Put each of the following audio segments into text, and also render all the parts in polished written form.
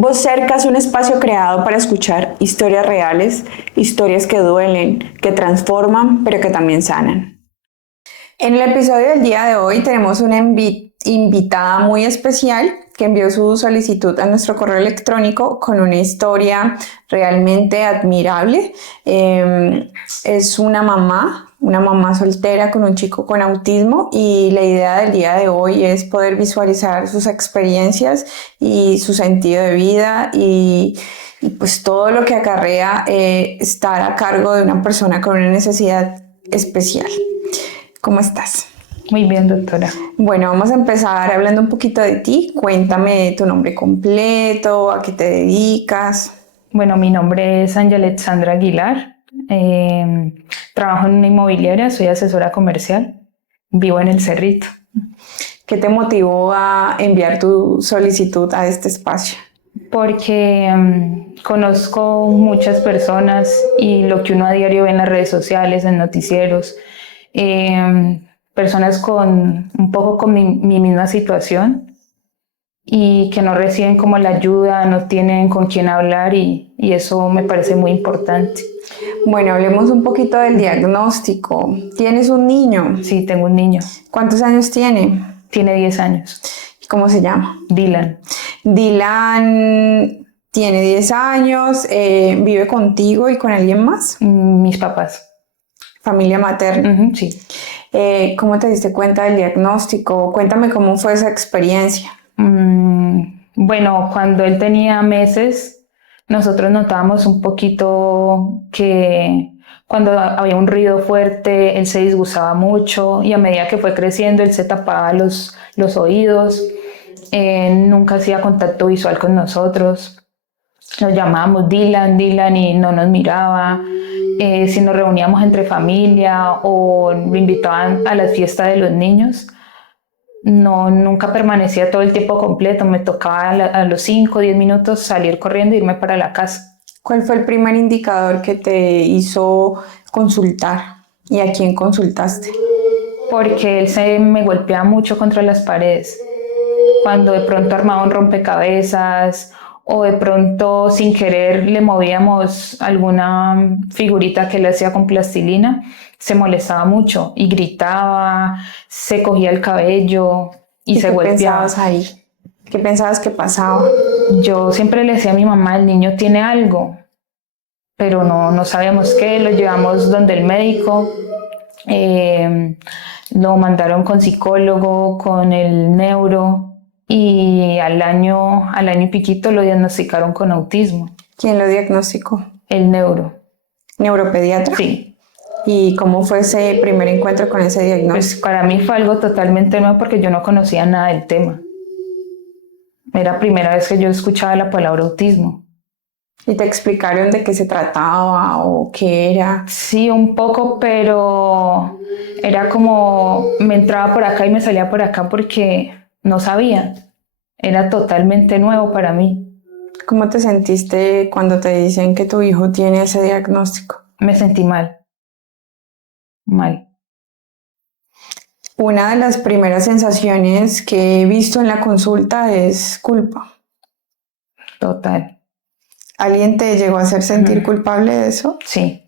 Voz Cerca es un espacio creado para escuchar historias reales, historias que duelen, que transforman, pero que también sanan. En el episodio del día de hoy tenemos una invitada muy especial que envió su solicitud a nuestro correo electrónico con una historia realmente admirable. Es una mamá soltera con un chico con autismo, y la idea del día de hoy es poder visualizar sus experiencias y su sentido de vida y pues todo lo que acarrea estar a cargo de una persona con una necesidad especial. ¿Cómo estás? Muy bien, doctora. Bueno, vamos a empezar hablando un poquito de ti. Cuéntame tu nombre completo, a qué te dedicas. Bueno, mi nombre es Ángela Alexandra Aguilar. Trabajo en una inmobiliaria, soy asesora comercial. Vivo en El Cerrito. ¿Qué te motivó a enviar tu solicitud a este espacio? Porque conozco muchas personas y lo que uno a diario ve en las redes sociales, en noticieros, personas con un poco con mi misma situación y que no reciben como la ayuda, no tienen con quién hablar y eso me parece muy importante. Bueno, hablemos un poquito del diagnóstico. ¿Tienes un niño? Sí, tengo un niño. ¿Cuántos años tiene? Tiene 10 años. ¿Cómo se llama? Dylan. Dylan tiene 10 años, ¿vive contigo y con alguien más? Mis papás. ¿Familia materna? Sí. ¿Cómo te diste cuenta del diagnóstico? Cuéntame cómo fue esa experiencia. Bueno, cuando él tenía meses, nosotros notábamos un poquito que cuando había un ruido fuerte, él se disgustaba mucho, y a medida que fue creciendo, él se tapaba los oídos, nunca hacía contacto visual con nosotros. Nos llamábamos Dylan, Dylan, y no nos miraba. Si nos reuníamos entre familia o lo invitaban a las fiestas de los niños, nunca permanecía todo el tiempo completo. Me tocaba a los 5 o 10 minutos salir corriendo e irme para la casa. ¿Cuál fue el primer indicador que te hizo consultar? ¿Y a quién consultaste? Porque él se me golpeaba mucho contra las paredes. Cuando de pronto armaba un rompecabezas o de pronto sin querer le movíamos alguna figurita que le hacía con plastilina, se molestaba mucho y gritaba, se cogía el cabello y se golpeaba. ¿Qué pensabas ahí? ¿Qué pensabas que pasaba? Yo siempre le decía a mi mamá, el niño tiene algo, pero no sabíamos qué. Lo llevamos donde el médico, lo mandaron con psicólogo, con el neuro, y al año y piquito lo diagnosticaron con autismo. ¿Quién lo diagnosticó? El neuro. ¿Neuropediatra? Sí. ¿Y cómo fue ese primer encuentro con ese diagnóstico? Pues para mí fue algo totalmente nuevo porque yo no conocía nada del tema. Era la primera vez que yo escuchaba la palabra autismo. ¿Y te explicaron de qué se trataba o qué era? Sí, un poco, pero era como me entraba por acá y me salía por acá porque no sabía. Era totalmente nuevo para mí. ¿Cómo te sentiste cuando te dicen que tu hijo tiene ese diagnóstico? Me sentí mal. Mal. Una de las primeras sensaciones que he visto en la consulta es culpa. Total. ¿Alguien te llegó a hacer sentir culpable de eso? Sí.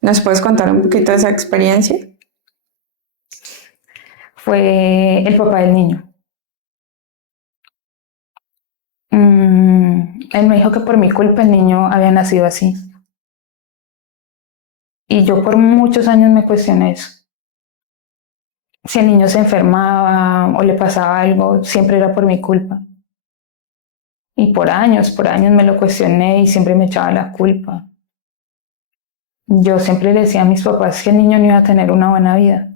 ¿Nos puedes contar un poquito de esa experiencia? Fue el papá del niño. Él me dijo que por mi culpa el niño había nacido así. Y yo por muchos años me cuestioné eso. Si el niño se enfermaba o le pasaba algo, siempre era por mi culpa. Y por años me lo cuestioné y siempre me echaba la culpa. Yo siempre le decía a mis papás que el niño no iba a tener una buena vida,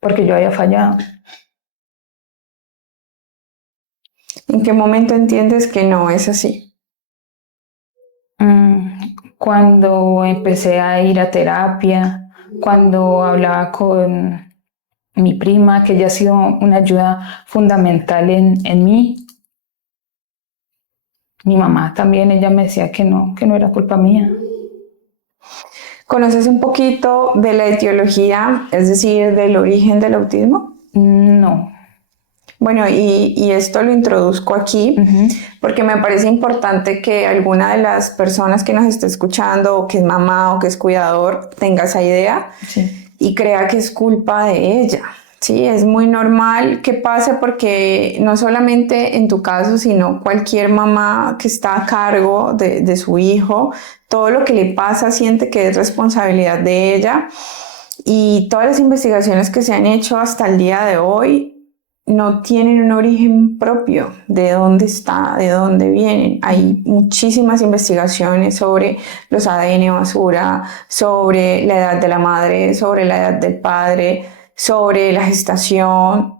porque yo había fallado. ¿En qué momento entiendes que no es así? Cuando empecé a ir a terapia, cuando hablaba con mi prima, que ella ha sido una ayuda fundamental en mí. Mi mamá también, ella me decía que no era culpa mía. ¿Conoces un poquito de la etiología, es decir, del origen del autismo? No. Bueno, y esto lo introduzco aquí porque me parece importante que alguna de las personas que nos esté escuchando, o que es mamá o que es cuidador, tenga esa idea y crea que es culpa de ella. Sí, es muy normal que pase porque no solamente en tu caso, sino cualquier mamá que está a cargo de su hijo, todo lo que le pasa siente que es responsabilidad de ella. Y todas las investigaciones que se han hecho hasta el día de hoy no tienen un origen propio de dónde está, de dónde vienen. Hay muchísimas investigaciones sobre los ADN basura, sobre la edad de la madre, sobre la edad del padre, sobre la gestación,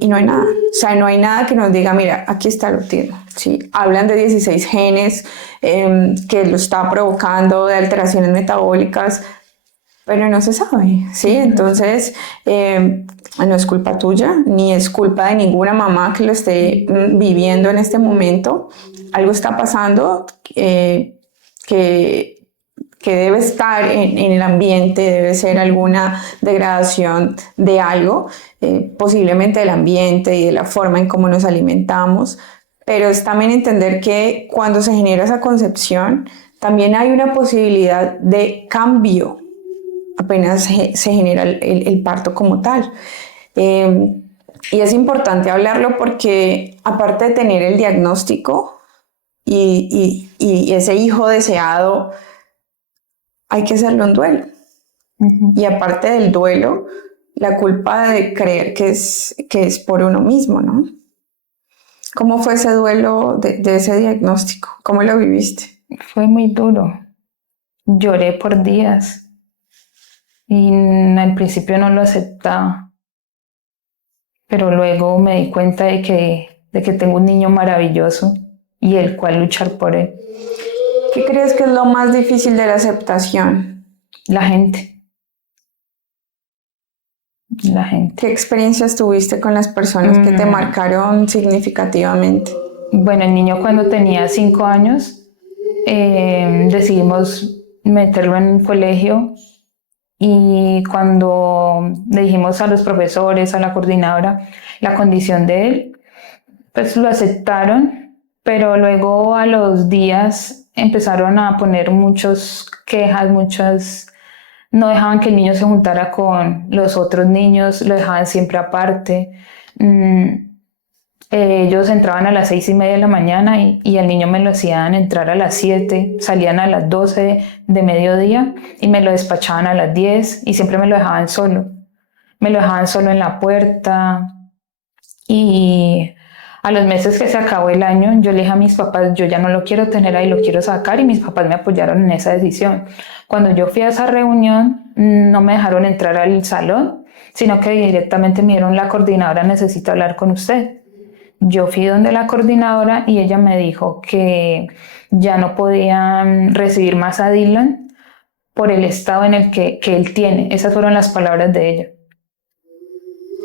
y no hay nada. O sea, no hay nada que nos diga, mira, aquí está el autismo. ¿Sí? Hablan de 16 genes que lo está provocando, de alteraciones metabólicas, pero no se sabe, ¿sí? Entonces, no es culpa tuya, ni es culpa de ninguna mamá que lo esté viviendo en este momento. Algo está pasando que debe estar en el ambiente, debe ser alguna degradación de algo, posiblemente del ambiente y de la forma en cómo nos alimentamos, pero es también entender que cuando se genera esa concepción, también hay una posibilidad de cambio apenas se genera el parto como tal. Y es importante hablarlo porque aparte de tener el diagnóstico y ese hijo deseado, hay que hacerlo en duelo. Y aparte del duelo, la culpa de creer que es por uno mismo, ¿no? ¿Cómo fue ese duelo de ese diagnóstico? ¿Cómo lo viviste? Fue muy duro. Lloré por días. Y al principio no lo aceptaba, pero luego me di cuenta de que tengo un niño maravilloso y el cual luchar por él. ¿Qué crees que es lo más difícil de la aceptación? La gente. La gente. ¿Qué experiencias tuviste con las personas que te marcaron significativamente? Bueno, el niño cuando tenía 5 años decidimos meterlo en un colegio. Y cuando le dijimos a los profesores, a la coordinadora, la condición de él, pues lo aceptaron, pero luego a los días empezaron a poner muchas quejas, no dejaban que el niño se juntara con los otros niños, lo dejaban siempre aparte. Ellos entraban a las 6:30 de la mañana y al niño me lo hacían entrar a las 7, salían a las 12 de mediodía y me lo despachaban a las 10 y siempre me lo dejaban solo. Me lo dejaban solo en la puerta y a los meses que se acabó el año yo le dije a mis papás, yo ya no lo quiero tener ahí, lo quiero sacar, y mis papás me apoyaron en esa decisión. Cuando yo fui a esa reunión no me dejaron entrar al salón, sino que directamente me dieron, la coordinadora necesita hablar con usted. Yo fui donde la coordinadora y ella me dijo que ya no podían recibir más a Dylan por el estado en el que él tiene. Esas fueron las palabras de ella.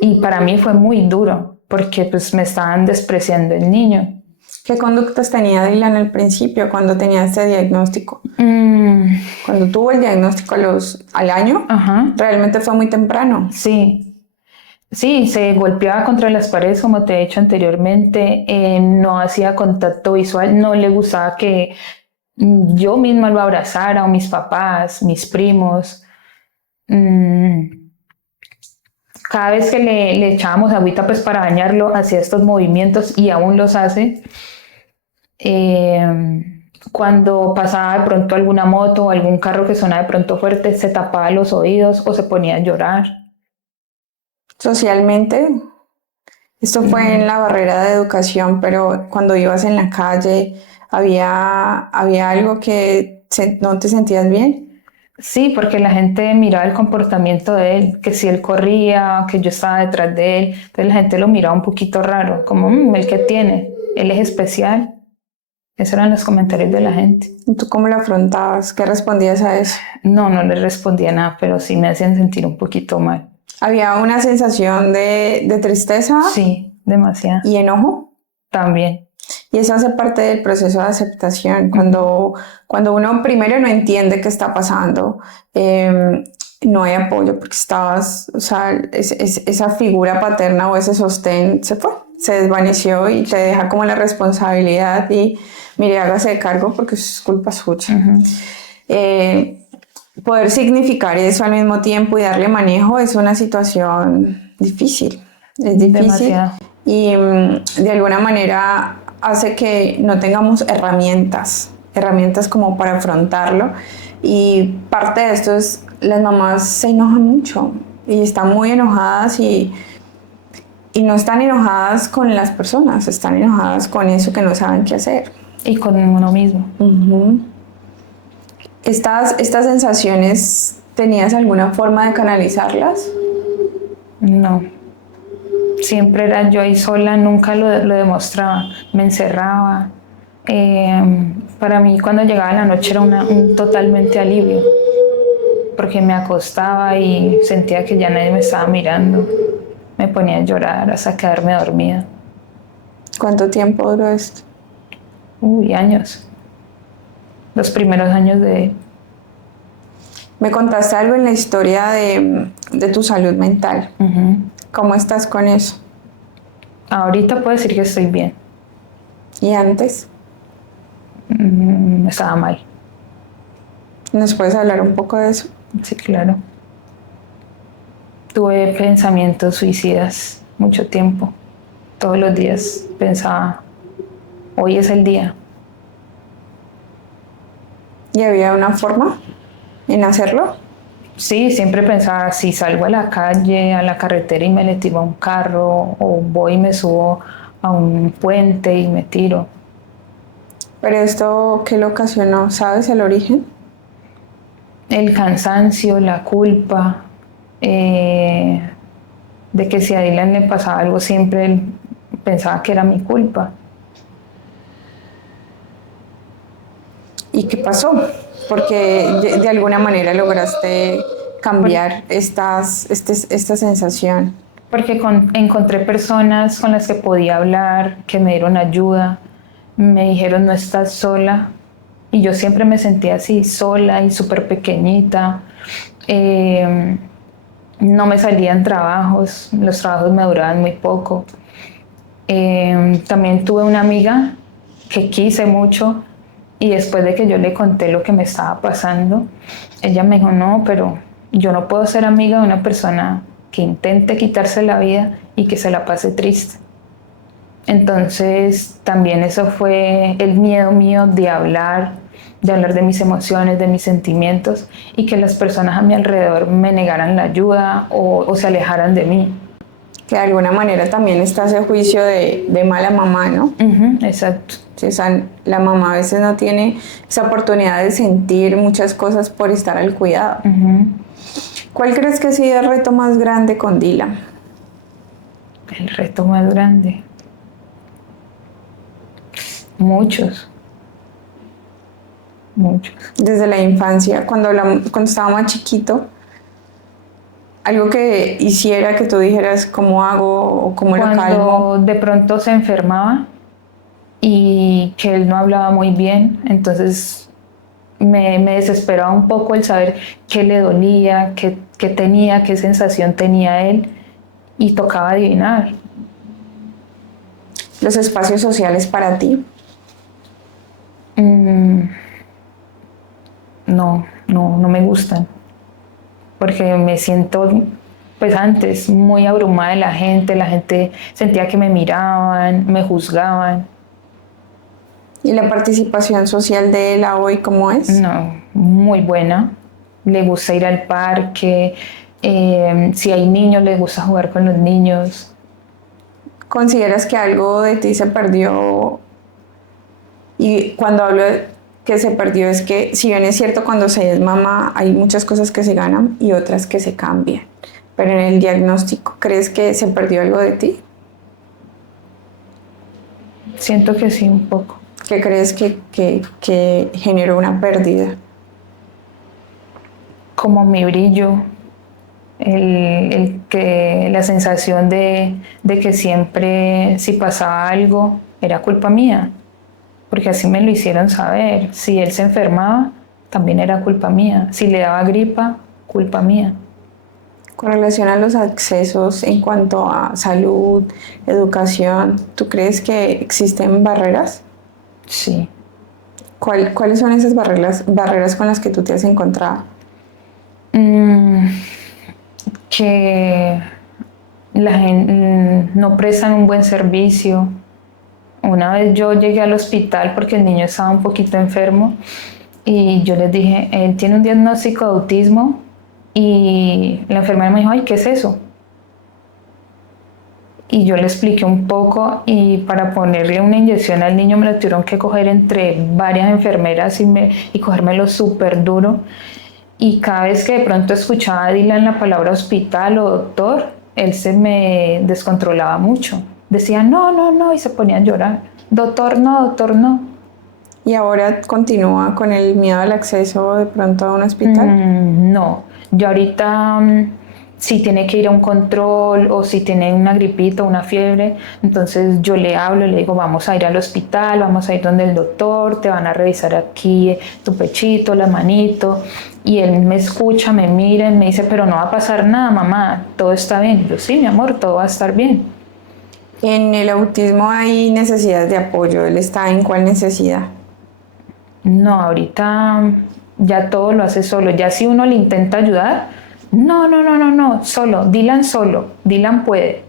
Y para mí fue muy duro porque pues me estaban despreciando el niño. ¿Qué conductas tenía Dylan al principio cuando tenía este diagnóstico? Cuando tuvo el diagnóstico al año, realmente fue muy temprano. Sí, se golpeaba contra las paredes, como te he dicho anteriormente, no hacía contacto visual, no le gustaba que yo misma lo abrazara, o mis papás, mis primos. Cada vez que le echábamos agüita pues para bañarlo, hacía estos movimientos y aún los hace. Cuando pasaba de pronto alguna moto o algún carro que sonaba de pronto fuerte, se tapaba los oídos o se ponía a llorar. Socialmente, esto fue en la barrera de educación, pero cuando ibas en la calle, ¿había algo que no te sentías bien? Sí, porque la gente miraba el comportamiento de él, que si él corría, que yo estaba detrás de él, entonces la gente lo miraba un poquito raro, como, ¿el qué tiene? Él es especial. Esos eran los comentarios de la gente. ¿Y tú cómo lo afrontabas? ¿Qué respondías a eso? No le respondía nada, pero sí me hacían sentir un poquito mal. ¿Había una sensación de tristeza? Sí, demasiado. ¿Y enojo? También. Y eso hace parte del proceso de aceptación. Cuando uno primero no entiende qué está pasando, no hay apoyo porque estabas, o sea, esa figura paterna o ese sostén se fue, se desvaneció y te deja como la responsabilidad y mire, hágase de cargo porque es culpa suya. Poder significar eso al mismo tiempo y darle manejo es una situación difícil, es difícil. Demasiado. Y de alguna manera hace que no tengamos herramientas como para afrontarlo. Y parte de esto es, las mamás se enojan mucho y están muy enojadas y no están enojadas con las personas, están enojadas con eso que no saben qué hacer. Y con uno mismo. Estas sensaciones, ¿tenías alguna forma de canalizarlas? No. Siempre era yo ahí sola, nunca lo demostraba. Me encerraba. Para mí cuando llegaba la noche era un totalmente alivio, porque me acostaba y sentía que ya nadie me estaba mirando. Me ponía a llorar hasta quedarme dormida. ¿Cuánto tiempo duró esto? Años. Los primeros años de... Me contaste algo en la historia de tu salud mental. ¿Cómo estás con eso? Ahorita puedo decir que estoy bien. ¿Y antes? Estaba mal. ¿Nos puedes hablar un poco de eso? Sí, claro. Tuve pensamientos suicidas mucho tiempo. Todos los días pensaba, hoy es el día. ¿Y había una forma en hacerlo? Sí, siempre pensaba, si salgo a la calle, a la carretera y me le tiro a un carro, o voy y me subo a un puente y me tiro. ¿Pero esto qué lo ocasionó? ¿Sabes el origen? El cansancio, la culpa, de que si a Dylan le pasaba algo siempre pensaba que era mi culpa. ¿Y qué pasó? Porque de alguna manera lograste cambiar esta sensación. Porque encontré personas con las que podía hablar, que me dieron ayuda, me dijeron no estás sola, y yo siempre me sentía así, sola y súper pequeñita. No me salían trabajos, los trabajos me duraban muy poco. También tuve una amiga que quise mucho y después de que yo le conté lo que me estaba pasando, ella me dijo, no, pero yo no puedo ser amiga de una persona que intente quitarse la vida y que se la pase triste. Entonces también eso fue el miedo mío de hablar de mis emociones, de mis sentimientos y que las personas a mi alrededor me negaran la ayuda o se alejaran de mí. Que de alguna manera también está ese juicio de mala mamá, ¿no? Exacto. Sí, o sea, la mamá a veces no tiene esa oportunidad de sentir muchas cosas por estar al cuidado. ¿Cuál crees que ha sido el reto más grande con Dylan? El reto más grande. Muchos. Desde la infancia, cuando estaba más chiquito, algo que hiciera que tú dijeras cómo hago o cómo lo calmo. Cuando de pronto se enfermaba y que él no hablaba muy bien, entonces me desesperaba un poco el saber qué le dolía, qué tenía, qué sensación tenía él, y tocaba adivinar. ¿Los espacios sociales para ti? No me gustan, porque me siento, pues antes, muy abrumada de la gente sentía que me miraban, me juzgaban. ¿Y la participación social de él a hoy cómo es? No, muy buena. Le gusta ir al parque, si hay niños, le gusta jugar con los niños. ¿Consideras que algo de ti se perdió? Y cuando hablo de que se perdió es que, si bien es cierto, cuando se es mamá hay muchas cosas que se ganan y otras que se cambian. Pero en el diagnóstico, ¿crees que se perdió algo de ti? Siento que sí, un poco. ¿Qué crees que generó una pérdida? Como mi brillo, la sensación de que siempre si pasaba algo era culpa mía, porque así me lo hicieron saber. Si él se enfermaba, también era culpa mía. Si le daba gripa, culpa mía. Con relación a los accesos en cuanto a salud, educación, ¿tú crees que existen barreras? Sí. ¿Cuáles son esas barreras con las que tú te has encontrado? Mm, que la gente no prestan un buen servicio. Una vez yo llegué al hospital porque el niño estaba un poquito enfermo y yo les dije, él tiene un diagnóstico de autismo y la enfermera me dijo, ay, ¿qué es eso? Y yo le expliqué un poco y para ponerle una inyección al niño me lo tuvieron que coger entre varias enfermeras y cogérmelo súper duro. Y cada vez que de pronto escuchaba a Dylan la palabra hospital o doctor, él se me descontrolaba mucho. Decía, no, no, no, y se ponía a llorar. Doctor, no, doctor, no. ¿Y ahora continúa con el miedo al acceso de pronto a un hospital? No, yo ahorita si tiene que ir a un control o si tiene una gripita o una fiebre, entonces yo le hablo, le digo, vamos a ir al hospital, vamos a ir donde el doctor, te van a revisar aquí tu pechito, la manito, y él me escucha, me mira, me dice, pero no va a pasar nada, mamá, todo está bien. Yo, sí, mi amor, todo va a estar bien. En el autismo hay necesidades de apoyo. ¿Él está en cuál necesidad? No, ahorita ya todo lo hace solo. Ya si uno le intenta ayudar, no, no, no, no, no, solo, Dylan puede.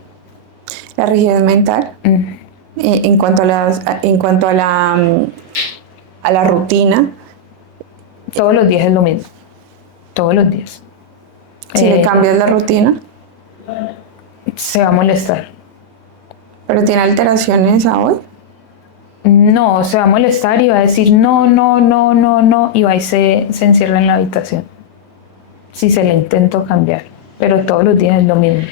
La rigidez mental. En cuanto a a la rutina, Todos los días es lo mismo, todos los días. si le cambias la rutina, Se va a molestar. pero tiene alteraciones a hoy. No, se va a molestar y va a decir no, no, no, no, no, y va y se encierra en la habitación. Si se le intento cambiar, pero todos los días es lo mismo.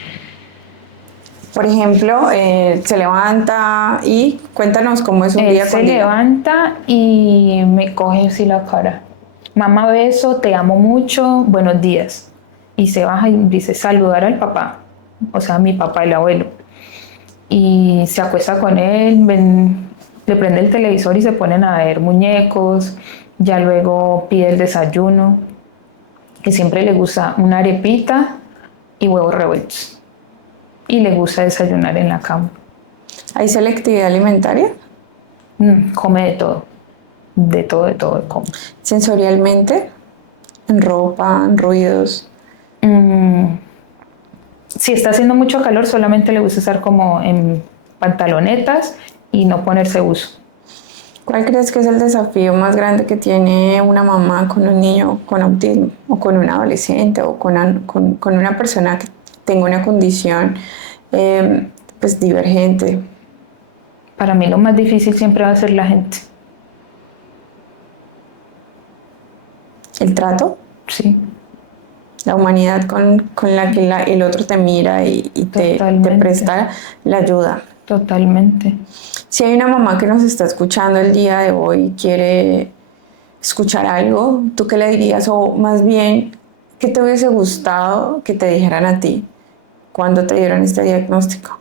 Por ejemplo, se levanta y cuéntanos cómo es un Él día se con Dylan. levanta y me coge así la cara. Mamá, beso, te amo mucho, buenos días. Y se baja y dice saludar al papá, o sea, mi papá, el abuelo. Y se acuesta con él, le prende el televisor y se ponen a ver muñecos. Ya luego pide el desayuno, que siempre le gusta una arepita y huevos revueltos. Y le gusta desayunar en la cama. ¿Hay selectividad alimentaria? Come de todo. De todo, de todo come. Sensorialmente, en ropa, en ruidos. Si está haciendo mucho calor, solamente le gusta estar como en pantalonetas y no ponerse uso. ¿Cuál crees que es el desafío más grande que tiene una mamá con un niño con autismo o con un adolescente o con una persona que tenga una condición pues divergente? Para mí lo más difícil siempre va a ser la gente. El trato, Sí, la humanidad con la que el otro te mira y te totalmente. presta la ayuda. Totalmente. Si hay una mamá que nos está escuchando el día de hoy y quiere escuchar algo, ¿tú qué le dirías? O más bien, ¿qué te hubiese gustado que te dijeran a ti cuando te dieron este diagnóstico?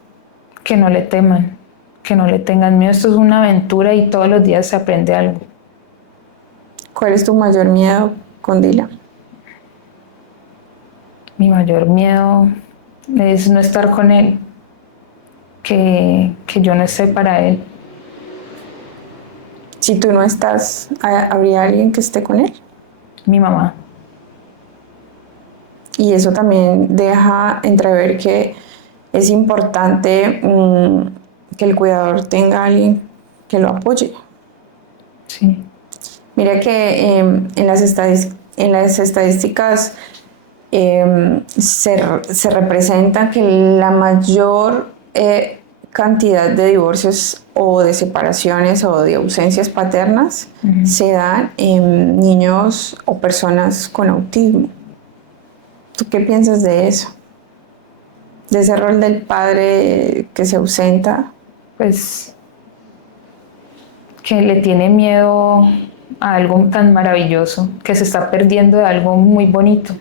Que no le teman, que no le tengan miedo. Esto es una aventura y todos los días se aprende algo. ¿Cuál es tu mayor miedo con Dylan? Mi mayor miedo es no estar con él, que yo no esté para él. Si tú no estás, ¿habría alguien que esté con él? Mi mamá. Y eso también deja entrever que es importante que el cuidador tenga a alguien que lo apoye. Sí. Mira que en las estadísticas se representa que la mayor cantidad de divorcios o de separaciones o de ausencias paternas se dan en niños o personas con autismo. ¿Tú qué piensas de eso? De ese rol del padre que se ausenta. Pues que le tiene miedo a algo tan maravilloso, que se está perdiendo de algo muy bonito.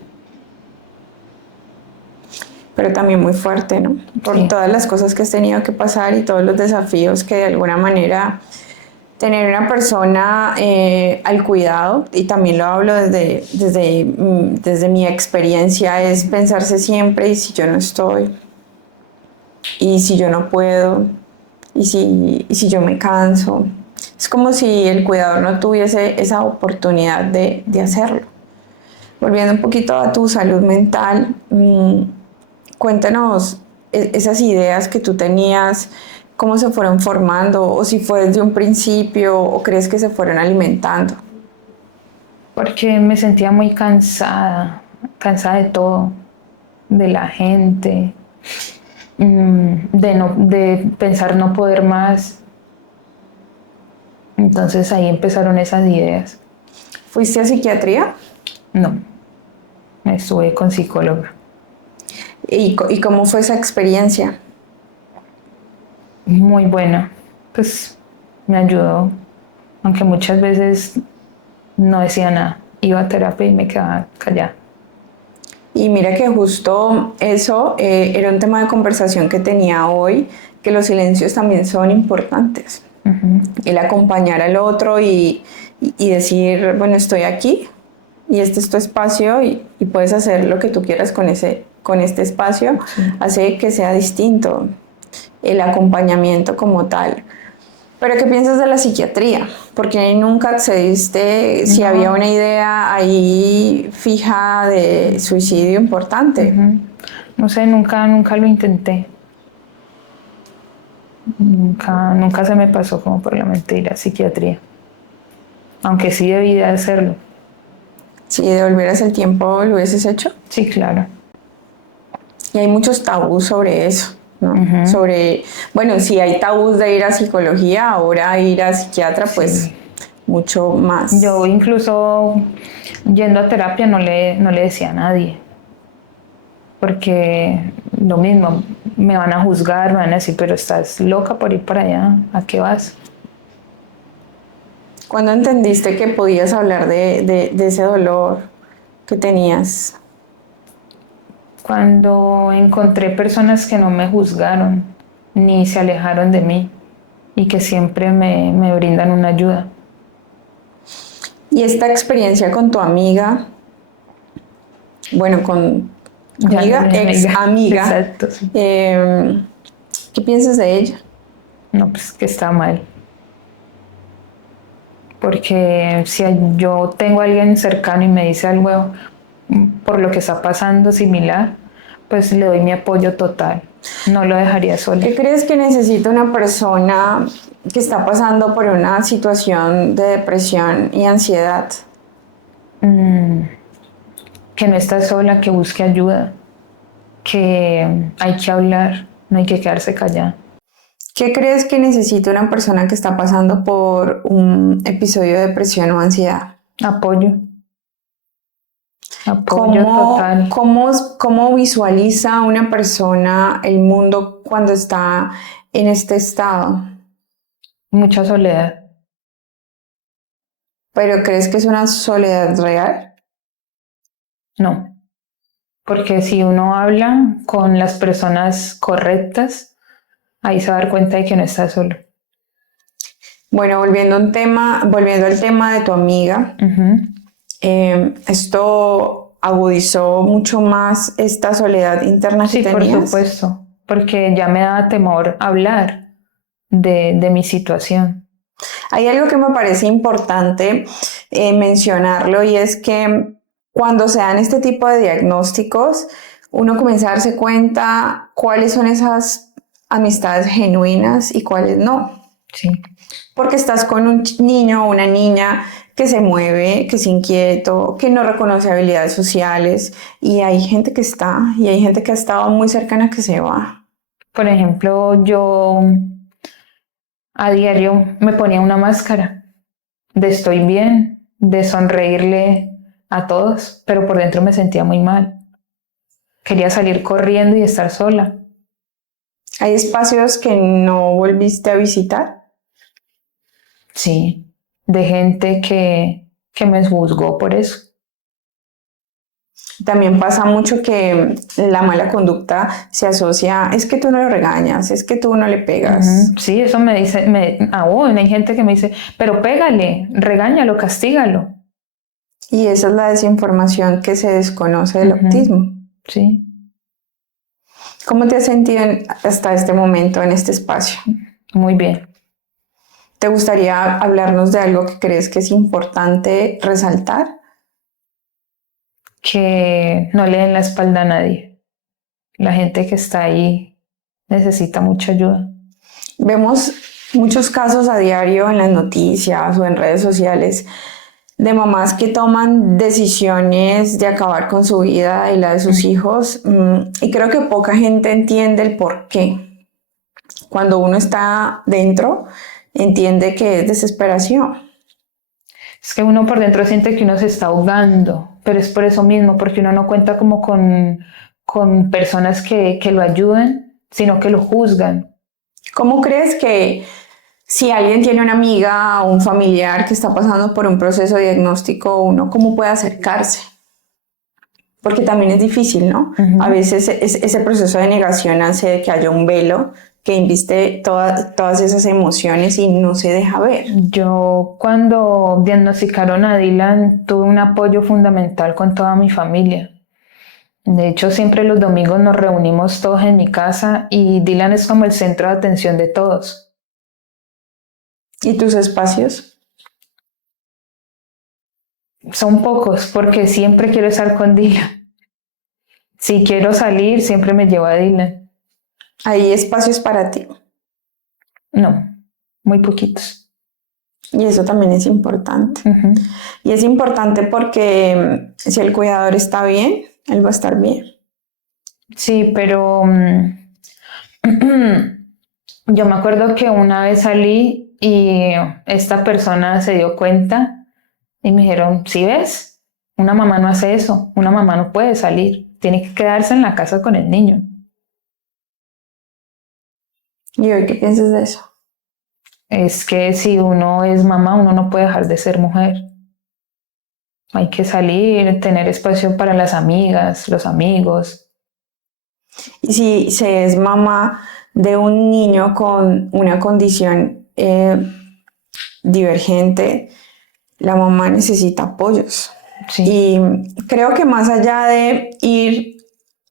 Pero también muy fuerte, ¿no? Por Sí. todas las cosas que has tenido que pasar y todos los desafíos que de alguna manera tener una persona al cuidado, y también lo hablo desde mi experiencia, es pensarse siempre, y si yo no estoy, y si yo no puedo, y si yo me canso. Es como si el cuidador no tuviese esa oportunidad de hacerlo. Volviendo un poquito a tu salud mental, cuéntanos esas ideas que tú tenías, cómo se fueron formando, o si fue desde un principio, o crees que se fueron alimentando. Porque me sentía muy cansada, cansada de todo, de la gente, de pensar no poder más. Entonces ahí empezaron esas ideas. ¿Fuiste a psiquiatría? No, estuve con psicóloga. ¿Y cómo fue esa experiencia? Muy buena, pues me ayudó, aunque muchas veces no decía nada. Iba a terapia y me quedaba callada. Y mira que justo eso era un tema de conversación que tenía hoy, que los silencios también son importantes. El acompañar al otro y decir, bueno, estoy aquí y este es tu espacio y puedes hacer lo que tú quieras con este espacio, hace que sea distinto el acompañamiento como tal. ¿Pero qué piensas de la psiquiatría? Porque nunca accediste, si había No, una idea ahí fija de suicidio importante. no sé, nunca lo intenté. Nunca se me pasó como por la mente ir a psiquiatría. Aunque sí debí de hacerlo. Si devolvieras el tiempo, ¿lo hubieses hecho? Sí, claro. Y hay muchos tabús sobre eso, ¿no? Sobre, bueno, si hay tabús de ir a psicología, ahora ir a psiquiatra, pues Sí. mucho más. Yo incluso yendo a terapia no le decía a nadie. Porque lo mismo, me van a juzgar, me van a decir, pero estás loca por ir para allá, ¿a qué vas? ¿Cuándo entendiste que podías hablar de ese dolor que tenías? Cuando encontré personas que no me juzgaron ni se alejaron de mí y que siempre me brindan una ayuda. Y esta experiencia con tu amiga, bueno, con Ya no es amiga, mi ex amiga. amiga, Exacto, sí. ¿qué piensas de ella? No, pues que está mal. Porque si yo tengo a alguien cercano y me dice algo por lo que está pasando similar, pues le doy mi apoyo total. No lo dejaría sola. ¿Qué crees que necesita una persona que está pasando por una situación de depresión y ansiedad? Que no está sola, que busque ayuda, que hay que hablar, no hay que quedarse callada. ¿Qué crees que necesita una persona que está pasando por un episodio de depresión o ansiedad? Apoyo, apoyo ¿Cómo, total, cómo, cómo visualiza una persona el mundo cuando está en este estado? mucha soledad. ¿Pero crees que es una soledad real? No, porque si uno habla con las personas correctas, ahí se va a dar cuenta de que no está solo. Bueno, volviendo al tema de tu amiga, esto agudizó mucho más esta soledad interna que Sí, por tenías. supuesto, porque ya me daba temor hablar de mi situación. Hay algo que me parece importante mencionarlo, y es que cuando se dan este tipo de diagnósticos, uno comienza a darse cuenta cuáles son esas amistades genuinas y cuáles no. Sí, Porque estás con un niño o una niña que se mueve, que es inquieto, que no reconoce habilidades sociales, y hay gente que está, y hay gente que ha estado muy cercana que se va. por ejemplo, yo a diario me ponía una máscara de estoy bien, de sonreírle a todos, pero por dentro me sentía muy mal. Quería salir corriendo y estar sola. Hay espacios que no volviste a visitar. Sí, de gente que me juzgó por eso. También pasa mucho que la mala conducta se asocia, es que tú no lo regañas, es que tú no le pegas. Sí, eso me dice, aún hay gente que me dice, pero pégale, regáñalo, castígalo. Y esa es la desinformación que se desconoce del autismo. Sí. ¿Cómo te has sentido hasta este momento en este espacio? Muy bien. ¿Te gustaría hablarnos de algo que crees que es importante resaltar? Que no le den la espalda a nadie. La gente que está ahí necesita mucha ayuda. Vemos muchos casos a diario en las noticias o en redes sociales de mamás que toman decisiones de acabar con su vida y la de sus hijos, y creo que poca gente entiende el por qué. Cuando uno está dentro, entiende que es desesperación. Es que uno por dentro siente que uno se está ahogando, pero es por eso mismo, porque uno no cuenta como con personas que lo ayuden, sino que lo juzgan. ¿Cómo crees que si alguien tiene una amiga o un familiar que está pasando por un proceso diagnóstico, uno cómo puede acercarse? Porque también es difícil, ¿no? A veces ese proceso de negación hace que haya un velo que inviste todas esas emociones y no se deja ver. Yo cuando diagnosticaron a Dylan tuve un apoyo fundamental con toda mi familia. De hecho, siempre los domingos nos reunimos todos en mi casa y Dylan es como el centro de atención de todos. ¿Y tus espacios? Son pocos porque siempre quiero estar con Dylan. Si quiero salir, siempre me llevo a Dylan. ¿Hay espacios para ti? No, muy poquitos. Y eso también es importante. Y es importante porque si el cuidador está bien, él va a estar bien. Sí, pero yo me acuerdo que una vez salí y esta persona se dio cuenta y me dijeron, ¿sí ves? Una mamá no hace eso, una mamá no puede salir, tiene que quedarse en la casa con el niño. ¿Y hoy qué piensas de eso? Es que si uno es mamá, uno no puede dejar de ser mujer. Hay que salir, tener espacio para las amigas, los amigos. Y si se es mamá de un niño con una condición divergente, la mamá necesita apoyos. Sí. Y creo que más allá de ir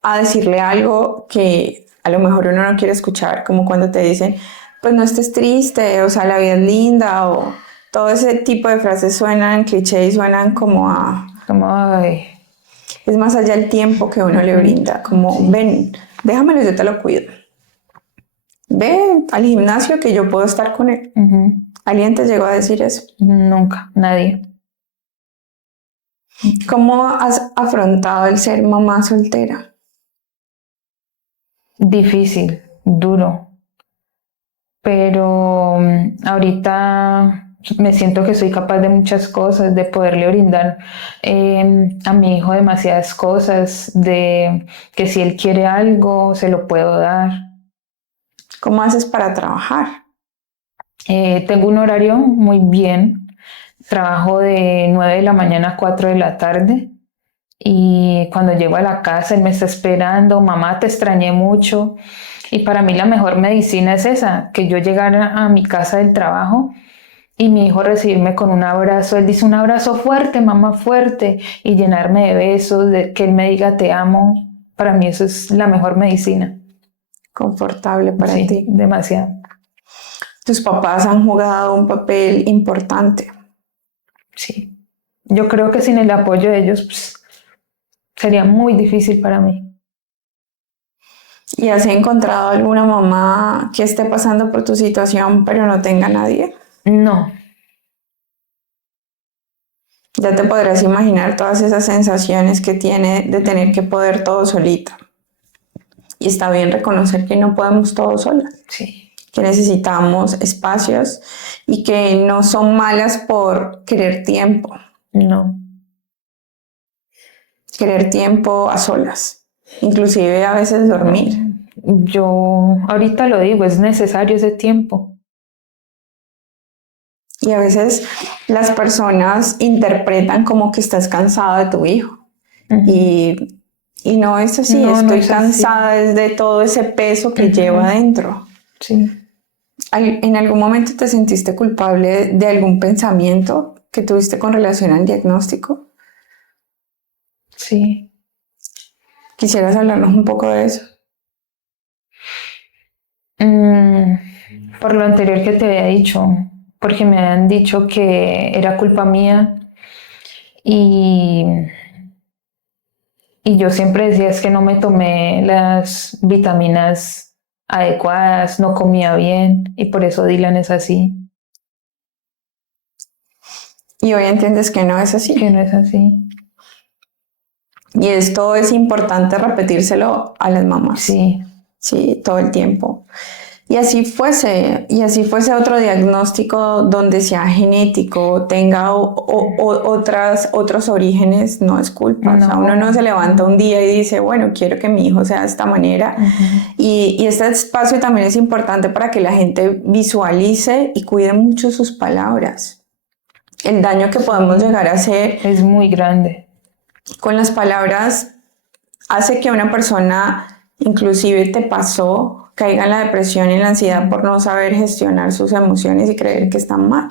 a decirle algo que a lo mejor uno no quiere escuchar, como cuando te dicen, pues no estés triste, o sea, la vida es linda, o todo ese tipo de frases suenan cliché y suenan como a... Como, ay. Es más allá el tiempo que uno le brinda, como, ven, déjamelo, yo te lo cuido. Ve al gimnasio que yo puedo estar con él. ¿Alguien te llegó a decir eso? Nunca, nadie. ¿Cómo has afrontado el ser mamá soltera? Difícil, duro. Pero ahorita me siento que soy capaz de muchas cosas, de poderle brindar a mi hijo demasiadas cosas, de que si él quiere algo, se lo puedo dar. ¿Cómo haces para trabajar? Tengo un horario muy bien. Trabajo de 9 de la mañana a 4 de la tarde. Y cuando llego a la casa, él me está esperando, mamá, te extrañé mucho. Y para mí la mejor medicina es esa, que yo llegara a mi casa del trabajo y mi hijo recibirme con un abrazo. Él dice un abrazo fuerte, mamá, fuerte, y llenarme de besos, de que él me diga te amo. Para mí eso es la mejor medicina. Confortable para Sí, ti. demasiado. Tus papás han jugado un papel importante. Sí. Yo creo que sin el apoyo de ellos, pues, sería muy difícil para mí. ¿Y has encontrado alguna mamá que esté pasando por tu situación pero no tenga nadie? No. Ya te podrás imaginar todas esas sensaciones que tiene de tener que poder todo solita. Y está bien reconocer que no podemos todo solas. Sí. Que necesitamos espacios y que no son malas por querer tiempo. No. Querer tiempo a solas. Inclusive a veces dormir. Yo ahorita lo digo, es necesario ese tiempo. Y a veces las personas interpretan como que estás cansado de tu hijo. Y no es así, No, no estoy es cansada de todo ese peso que lleva adentro. Sí. ¿En algún momento te sentiste culpable de algún pensamiento que tuviste con relación al diagnóstico? Sí. ¿Quisieras hablarnos un poco de eso? Por lo anterior que te había dicho, porque me habían dicho que era culpa mía y, y yo siempre decía es que no me tomé las vitaminas adecuadas, no comía bien y por eso Dylan es así, Y hoy entiendes que no es que así. no es así. Y esto es importante repetírselo a las mamás, Sí, sí, todo el tiempo. Y así fuese otro diagnóstico donde sea genético, tenga otros orígenes, no es culpa. O sea, uno no se levanta un día y dice, bueno, quiero que mi hijo sea de esta manera. Y este espacio también es importante para que la gente visualice y cuide mucho sus palabras. El daño que podemos llegar a hacer es muy grande. con las palabras hace que una persona, inclusive te pasó, caiga en la depresión y en la ansiedad por no saber gestionar sus emociones y creer que están mal.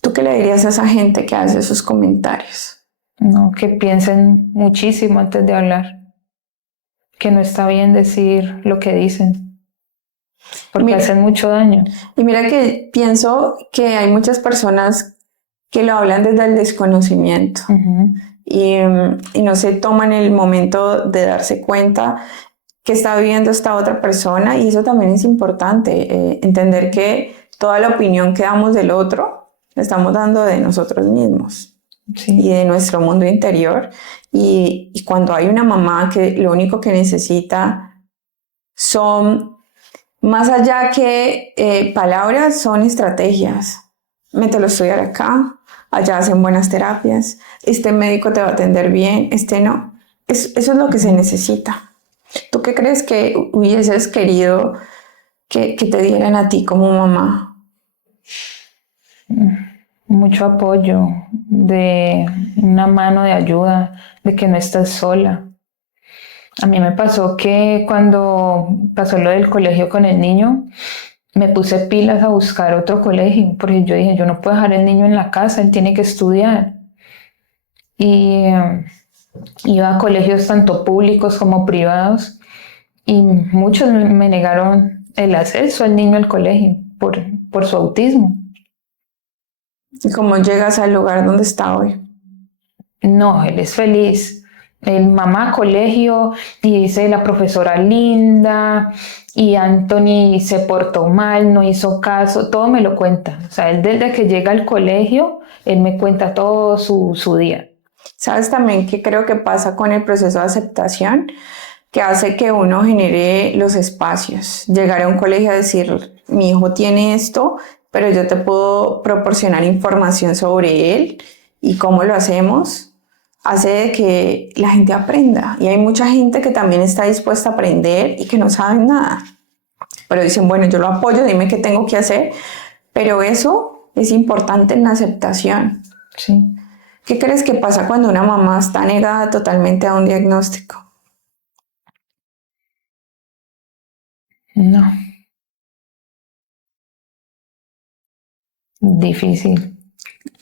¿Tú qué le dirías a esa gente que hace esos comentarios? No, que piensen muchísimo antes de hablar, que no está bien decir lo que dicen, porque hacen mucho daño. Y mira que pienso que hay muchas personas que lo hablan desde el desconocimiento y no se toman el momento de darse cuenta que está viviendo esta otra persona, y eso también es importante, entender que toda la opinión que damos del otro la estamos dando de nosotros mismos y de nuestro mundo interior, y cuando hay una mamá que lo único que necesita son, más allá que palabras, son estrategias. Mételo a estudiar acá, allá hacen buenas terapias, este médico te va a atender bien, este no. Eso es lo que se necesita. ¿Tú qué crees que hubieses querido que te dieran a ti como mamá? Mucho apoyo, de una mano de ayuda, de que no estás sola. A mí me pasó que cuando pasó lo del colegio con el niño, me puse pilas a buscar otro colegio, porque yo dije, yo no puedo dejar al niño en la casa, él tiene que estudiar. Y iba a colegios tanto públicos como privados y muchos me negaron el acceso al niño al colegio por su autismo. ¿Y cómo llegas al lugar donde está hoy? No, él es feliz. El mamá colegio y dice la profesora linda y Anthony se portó mal, no hizo caso, todo me lo cuenta. O sea, él desde que llega al colegio, él me cuenta todo su día. ¿Sabes también qué creo que pasa con el proceso de aceptación? Que hace que uno genere los espacios. Llegar a un colegio a decir, mi hijo tiene esto, pero yo te puedo proporcionar información sobre él y cómo lo hacemos, hace de que la gente aprenda. Y hay mucha gente que también está dispuesta a aprender y que no saben nada. Pero dicen, bueno, yo lo apoyo, dime qué tengo que hacer. Pero eso es importante en la aceptación. Sí. ¿Qué crees que pasa cuando una mamá está negada totalmente a un diagnóstico? No, difícil.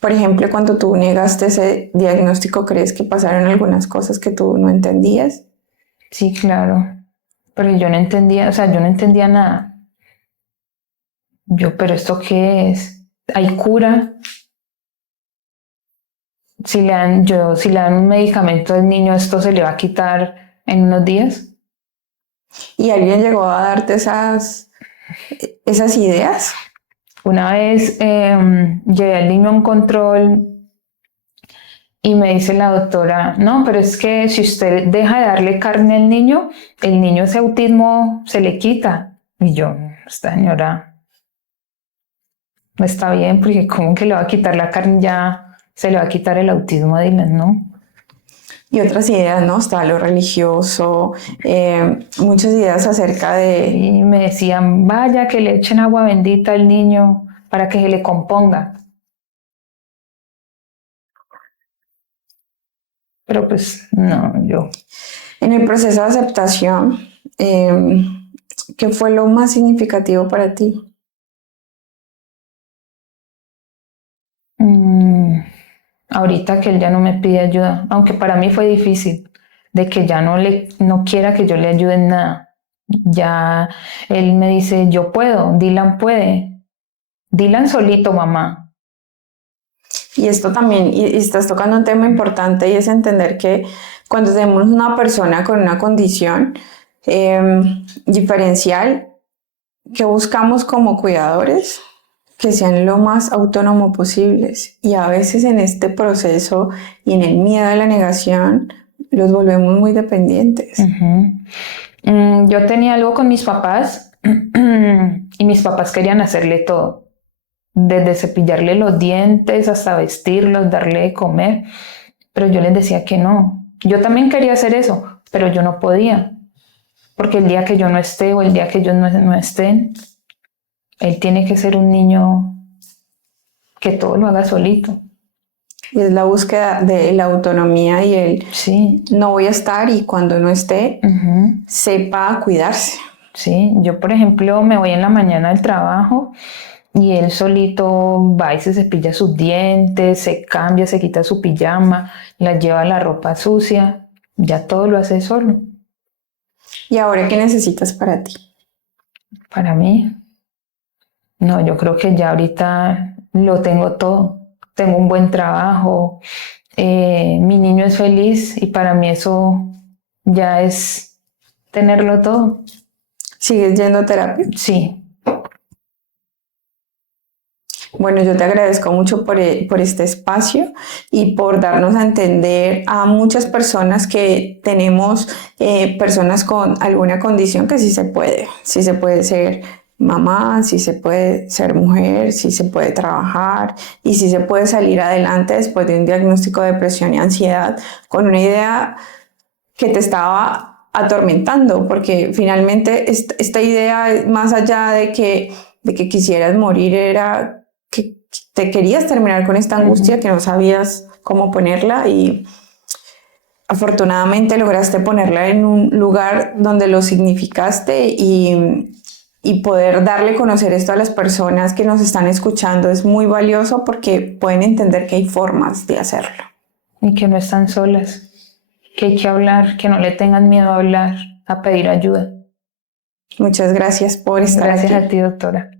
Por ejemplo, cuando tú negaste ese diagnóstico, ¿crees que pasaron algunas cosas que tú no entendías? Sí, claro. Pero yo no entendía, o sea, yo no entendía nada. Yo, pero ¿esto qué es? ¿Hay cura? Si le dan un medicamento al niño, ¿esto se le va a quitar en unos días? ¿Y alguien llegó a darte esas ideas? Una vez llevé al niño a un control y me dice la doctora, no, pero es que si usted deja de darle carne al niño, el niño ese autismo se le quita. Y yo, esta señora no está bien, porque ¿cómo que le va a quitar la carne? Ya se le va a quitar el autismo a Dylan, ¿no? Y otras ideas, ¿no? Está lo religioso, muchas ideas acerca de... Y me decían, vaya que le echen agua bendita al niño para que se le componga. Pero pues no, yo. En el proceso de aceptación, ¿qué fue lo más significativo para ti? Ahorita que él ya no me pide ayuda, aunque para mí fue difícil, de que ya no quiera que yo le ayude en nada. Ya él me dice, yo puedo, Dylan puede. Dylan solito, mamá. Y esto también, y estás tocando un tema importante y es entender que cuando tenemos una persona con una condición diferencial, que buscamos como cuidadores, que sean lo más autónomos posibles. Y a veces en este proceso y en el miedo a la negación, los volvemos muy dependientes. Yo tenía algo con mis papás y mis papás querían hacerle todo. Desde cepillarle los dientes hasta vestirlos, darle de comer, pero yo les decía que no. Yo también quería hacer eso, pero yo no podía, porque el día que yo no esté o el día que ellos no estén, él tiene que ser un niño que todo lo haga solito. Y es la búsqueda de la autonomía y el Sí. no voy a estar y cuando no esté, sepa cuidarse. Sí, yo por ejemplo me voy en la mañana al trabajo y él solito va y se cepilla sus dientes, se cambia, se quita su pijama, la lleva la ropa sucia, ya todo lo hace solo. ¿Y ahora qué necesitas para ti? Para mí, no, yo creo que ya ahorita lo tengo todo. Tengo un buen trabajo, mi niño es feliz y para mí eso ya es tenerlo todo. ¿Sigues yendo a terapia? Sí. Bueno, yo te agradezco mucho por este espacio y por darnos a entender a muchas personas que tenemos personas con alguna condición que sí se puede ser mamá, sí se puede ser mujer, sí se puede trabajar y sí se puede salir adelante después de un diagnóstico de depresión y ansiedad con una idea que te estaba atormentando, porque finalmente esta idea, más allá de que quisieras morir, era que te querías terminar con esta angustia que no sabías cómo ponerla y afortunadamente lograste ponerla en un lugar donde lo significaste y poder darle a conocer esto a las personas que nos están escuchando es muy valioso porque pueden entender que hay formas de hacerlo. Y que no están solas, que hay que hablar, que no le tengan miedo a hablar, a pedir ayuda. Muchas gracias por estar aquí. Gracias a ti, doctora.